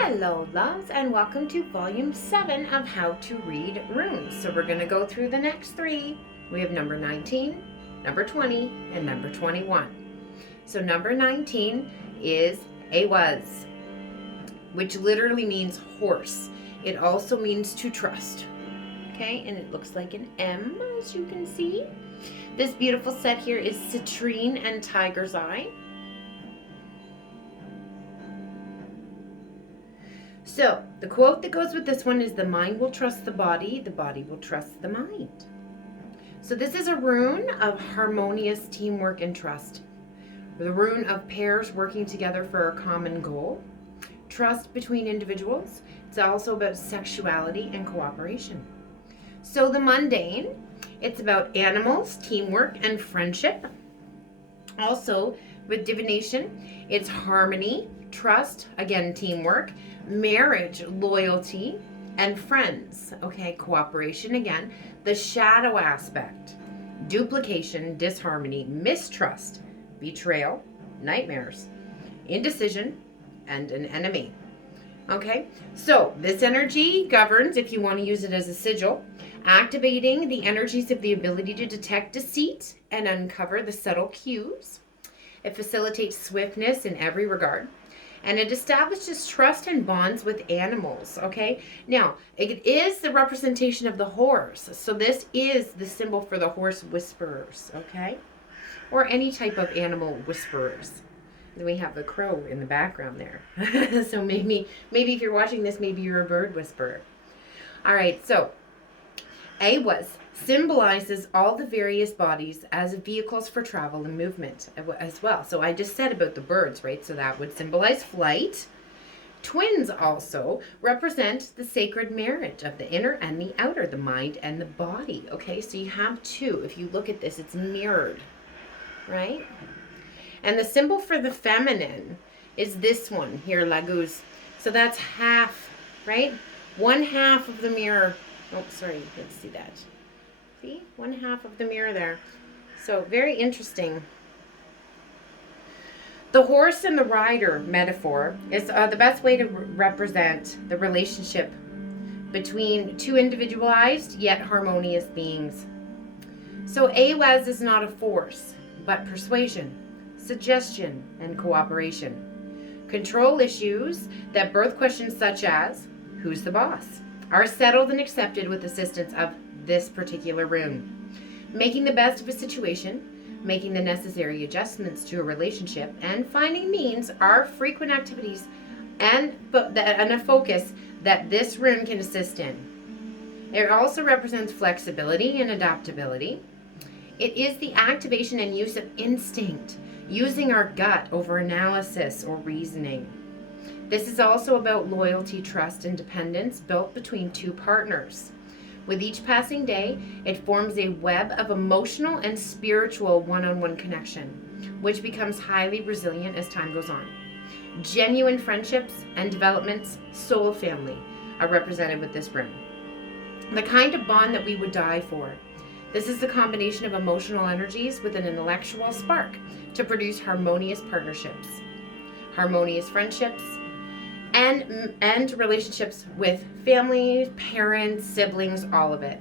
Hello, loves, and welcome to Volume 7 of How to Read Runes. So we're going to go through the next three. We have number 19, number 20, and number 21. So number 19 is Ehwaz, which literally means horse. It also means to trust. Okay, and it looks like an M, as you can see. This beautiful set here is citrine and tiger's eye. So, the quote that goes with this one is, the mind will trust the body will trust the mind. So this is a rune of harmonious teamwork and trust. The rune of pairs working together for a common goal. Trust between individuals. It's also about sexuality and cooperation. So the mundane, it's about animals, teamwork, and friendship. Also, with divination, it's harmony, trust, again, teamwork, marriage, loyalty, and friends. Okay, cooperation again. The shadow aspect, duplication, disharmony, mistrust, betrayal, nightmares, indecision, and an enemy. Okay, so this energy governs, if you want to use it as a sigil, activating the energies of the ability to detect deceit and uncover the subtle cues. It facilitates swiftness in every regard. And it establishes trust and bonds with animals, okay? Now, it is the representation of the horse. So this is the symbol for the horse whisperers, okay? Or any type of animal whisperers. Then we have the crow in the background there. So maybe if you're watching this, maybe you're a bird whisperer. All right, so Ehwaz symbolizes all the various bodies as vehicles for travel and movement as well. So I just said about the birds, right? So that would symbolize flight. Twins also represent the sacred marriage of the inner and the outer, the mind and the body. Okay, so you have two. If you look at this, it's mirrored, right? And the symbol for the feminine is this one here, Laguz. So that's half, right? One half of the mirror. Oh, sorry, you can't see that. See? One half of the mirror there. So, very interesting. The horse and the rider metaphor is the best way to represent the relationship between two individualized yet harmonious beings. So, Ehwaz is not a force, but persuasion, suggestion, and cooperation. Control issues that birth questions such as, who's the boss, are settled and accepted with assistance of this particular rune. Making the best of a situation, making the necessary adjustments to a relationship, and finding means are frequent activities and a focus that this rune can assist in. It also represents flexibility and adaptability. It is the activation and use of instinct, using our gut over analysis or reasoning. This is also about loyalty, trust, and dependence built between two partners. With each passing day, it forms a web of emotional and spiritual one-on-one connection, which becomes highly resilient as time goes on. Genuine friendships and developments, soul family, are represented with this rune. The kind of bond that we would die for. This is the combination of emotional energies with an intellectual spark to produce harmonious partnerships, harmonious friendships, and relationships with family, parents, siblings, all of it.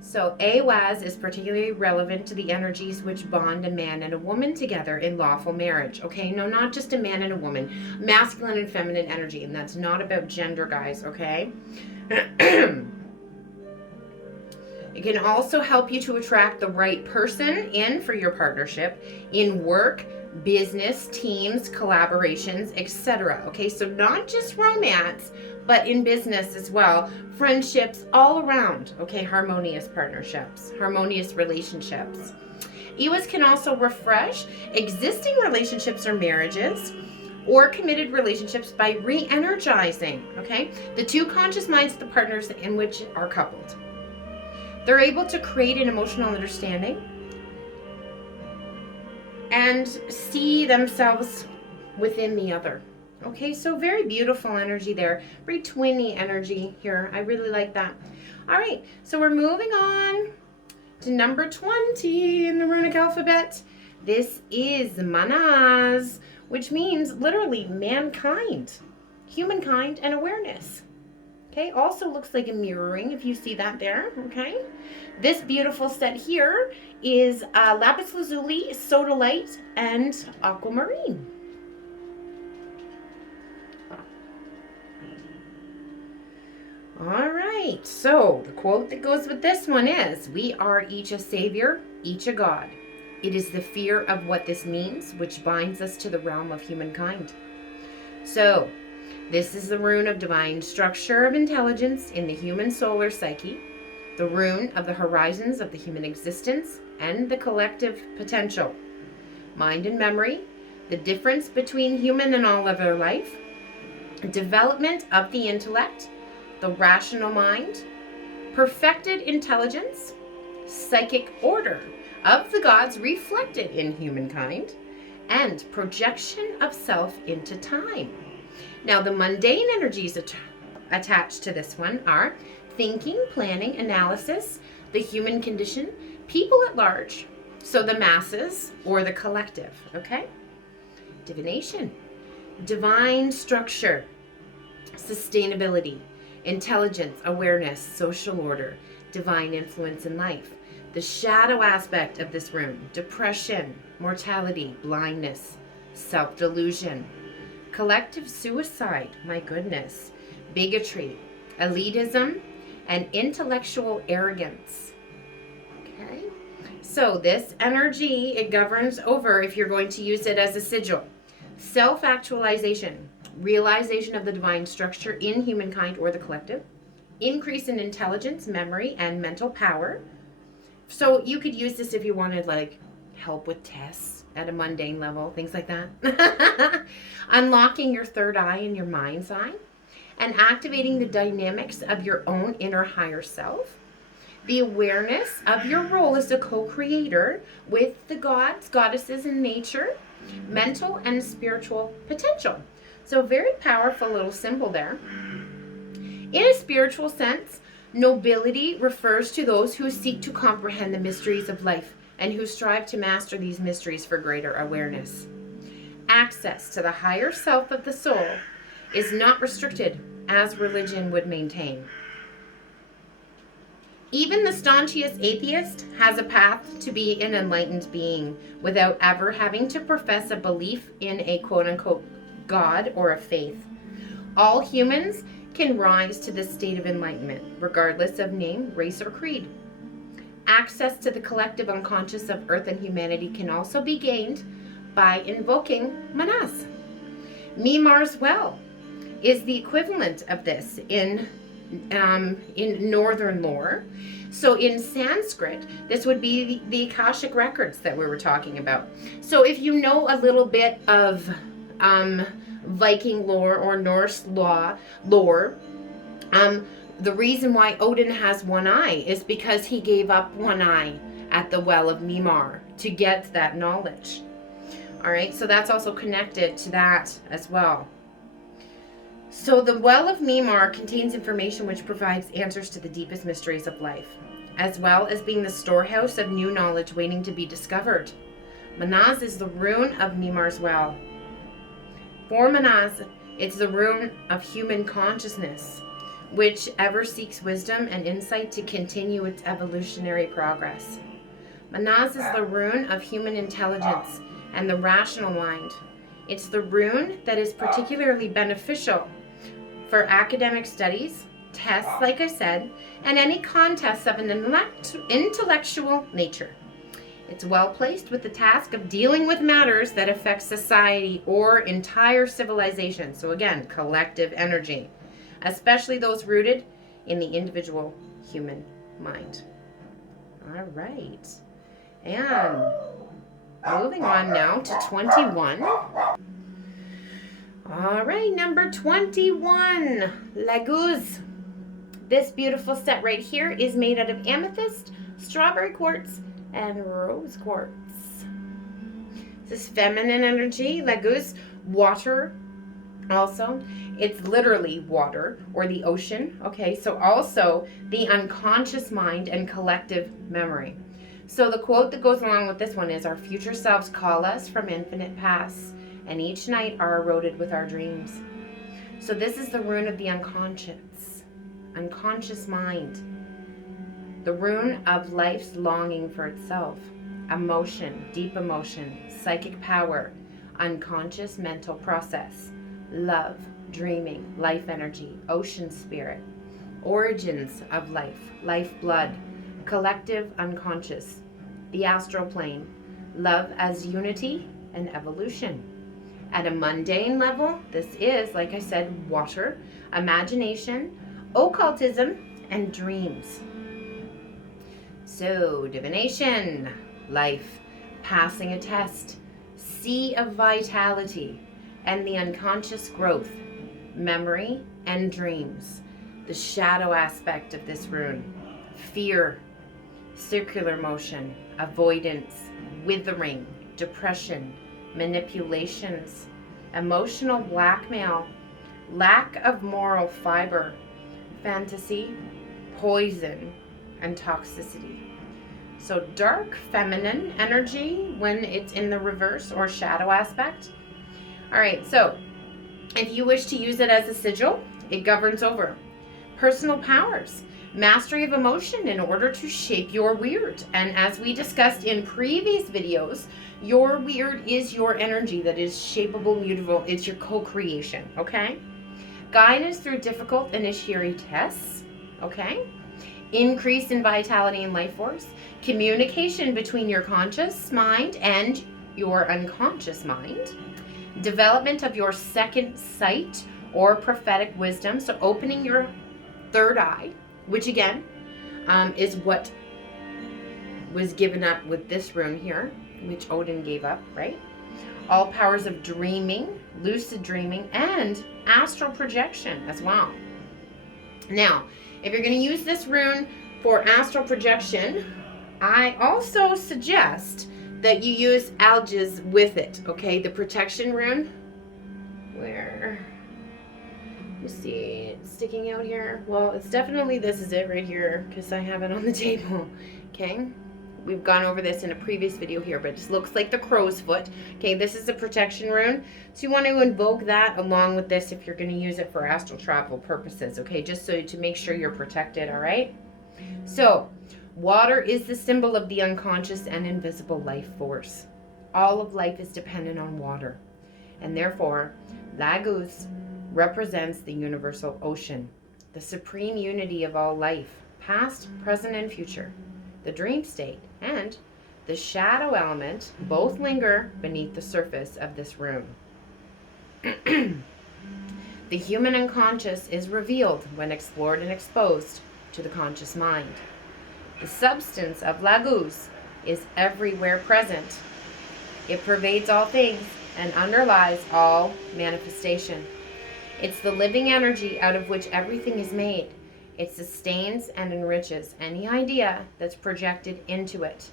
So Ehwaz is particularly relevant to the energies which bond a man and a woman together in lawful marriage. Okay, no, not just a man and a woman, masculine and feminine energy, and that's not about gender, guys, okay? It can also help you to attract the right person in for your partnership in work, business, teams, collaborations, etc. Okay, so not just romance, but in business as well. Friendships all around. Okay, harmonious partnerships, harmonious relationships. Ehwaz can also refresh existing relationships or marriages or committed relationships by re-energizing, okay, the two conscious minds of the partners in which are coupled. They're able to create an emotional understanding and see themselves within the other. Okay, so very beautiful energy there. Very twinny energy here. I really like that. All right, so we're moving on to number 20 in the runic alphabet. This is Mannaz, which means literally mankind, humankind, and awareness. Okay, also looks like a mirroring if you see that there, okay? This beautiful set here is lapis lazuli, sodalite, and aquamarine. All right, so the quote that goes with this one is, "We are each a savior, each a god. It is the fear of what this means which binds us to the realm of humankind." So, this is the rune of divine structure of intelligence in the human solar psyche, the rune of the horizons of the human existence and the collective potential, mind and memory, the difference between human and all other life, development of the intellect, the rational mind, perfected intelligence, psychic order of the gods reflected in humankind, and projection of self into time. Now, the mundane energies attached to this one are thinking, planning, analysis, the human condition, people at large, so the masses or the collective, okay? Divination, divine structure, sustainability, intelligence, awareness, social order, divine influence in life. The shadow aspect of this rune, depression, mortality, blindness, self-delusion, collective suicide, my goodness, bigotry, elitism, and intellectual arrogance. Okay, so this energy, it governs over, if you're going to use it as a sigil, self-actualization, realization of the divine structure in humankind or the collective, increase in intelligence, memory, and mental power. So you could use this if you wanted like help with tests at a mundane level, things like that. Unlocking your third eye and your mind's eye, and activating the dynamics of your own inner higher self. The awareness of your role as a co-creator with the gods, goddesses, and nature, mental and spiritual potential. So very powerful little symbol there. In a spiritual sense, nobility refers to those who seek to comprehend the mysteries of life and who strive to master these mysteries for greater awareness. Access to the higher self of the soul is not restricted as religion would maintain. Even the staunchest atheist has a path to be an enlightened being without ever having to profess a belief in a quote-unquote God or a faith. All humans can rise to this state of enlightenment, regardless of name, race, or creed. Access to the collective unconscious of Earth and humanity can also be gained by invoking Mannaz. Mimar's well is the equivalent of this in northern lore. So in Sanskrit, this would be the Akashic records that we were talking about. So if you know a little bit of Viking lore or Norse lore, the reason why Odin has one eye is because he gave up one eye at the well of Mimar to get that knowledge. All right, so that's also connected to that as well. So the well of Mimar contains information which provides answers to the deepest mysteries of life, as well as being the storehouse of new knowledge waiting to be discovered. Mannaz is the rune of Mimar's well. For Mannaz, it's the rune of human consciousness, which ever seeks wisdom and insight to continue its evolutionary progress. Mannaz is the rune of human intelligence and the rational mind. It's the rune that is particularly beneficial for academic studies, tests, like I said, and any contests of an intellectual nature. It's well placed with the task of dealing with matters that affect society or entire civilization. So again, collective energy, especially those rooted in the individual human mind. All right. And moving on now to 21. All right, number 21, Laguz. This beautiful set right here is made out of amethyst, strawberry quartz, and rose quartz. This is feminine energy, Laguz, water also. It's literally water or the ocean, okay? So also the unconscious mind and collective memory. So the quote that goes along with this one is, "Our future selves call us from infinite pasts, and each night are eroded with our dreams." So this is the rune of the unconscious mind. The rune of life's longing for itself, emotion, deep emotion, psychic power, unconscious mental process, love, dreaming, life energy, ocean spirit, origins of life, lifeblood, collective unconscious, the astral plane, love as unity and evolution. At a mundane level, this is, like I said, water, imagination, occultism, and dreams. So, divination, life, passing a test, sea of vitality, and the unconscious growth, memory, and dreams. The shadow aspect of this rune, fear, circular motion, avoidance, withering, depression, manipulations, emotional blackmail, lack of moral fiber, fantasy, poison, and toxicity. So dark feminine energy when it's in the reverse or shadow aspect. All right, so if you wish to use it as a sigil, it governs over personal powers, mastery of emotion in order to shape your weird. And as we discussed in previous videos, your weird is your energy that is shapeable, mutable. It's your co-creation, okay? Guidance through difficult initiatory tests, okay? Increase in vitality and life force, communication between your conscious mind and your unconscious mind, development of your second sight or prophetic wisdom, so opening your third eye, which again is what was given up with this rune here, which Odin gave up, right? All powers of dreaming, lucid dreaming, and astral projection as well. Now, if you're going to use this rune for astral projection, I also suggest that you use Algiz with it, okay? The protection rune, where, you see it sticking out here? Well, it's definitely, this is it right here, because I have it on the table, okay? We've gone over this in a previous video here, but it just looks like the crow's foot. Okay, this is a protection rune. So you want to invoke that along with this if you're going to use it for astral travel purposes, okay? Just so to make sure you're protected, all right? So, water is the symbol of the unconscious and invisible life force. All of life is dependent on water. And therefore, Laguz represents the universal ocean, the supreme unity of all life, past, present, and future. The dream state and the shadow element both linger beneath the surface of this rune. The human unconscious is revealed when explored and exposed to the conscious mind. The substance of Laguz is everywhere present. It pervades all things and underlies all manifestation. It's the living energy out of which everything is made. It sustains and enriches any idea that's projected into it.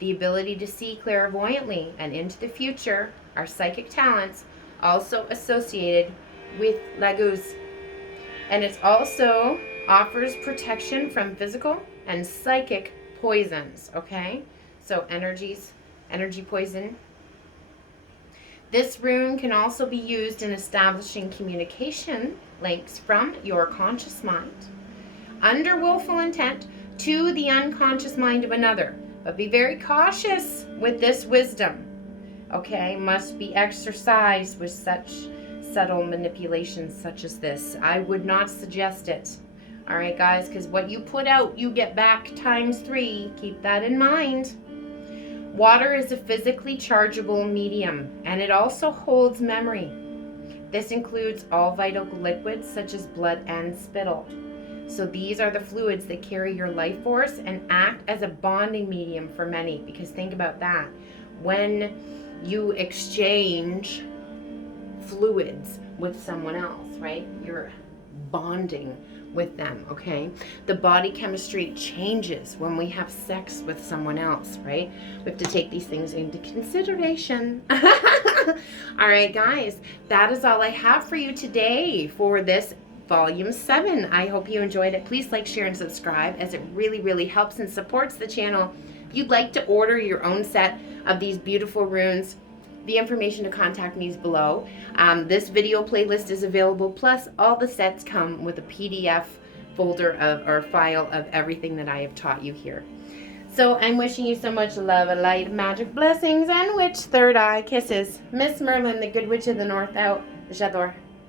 The ability to see clairvoyantly and into the future are psychic talents also associated with Laguz. And it also offers protection from physical and psychic poisons, okay? So energy poison. This rune can also be used in establishing communication links from your conscious mind under willful intent to the unconscious mind of another. But be very cautious with this wisdom, okay? Must be exercised with such subtle manipulations such as this. I would not suggest it. All right, guys, because what you put out, you get back times 3. Keep that in mind. Water is a physically chargeable medium, and it also holds memory. This includes all vital liquids such as blood and spittle. So these are the fluids that carry your life force and act as a bonding medium for many. Because think about that. When you exchange fluids with someone else, right? You're bonding with them, okay? The body chemistry changes when we have sex with someone else, right? We have to take these things into consideration. All right, guys, that is all I have for you today for this Volume 7. I hope you enjoyed it. Please like, share, and subscribe, as it really, really helps and supports the channel. If you'd like to order your own set of these beautiful runes, The information to contact me is below. This video playlist is available, plus all the sets come with a PDF folder or file of everything that I have taught you here. So I'm wishing you so much love, light, magic, blessings, and witch third eye kisses. MsMerlin, the good witch of the north out. J'adore.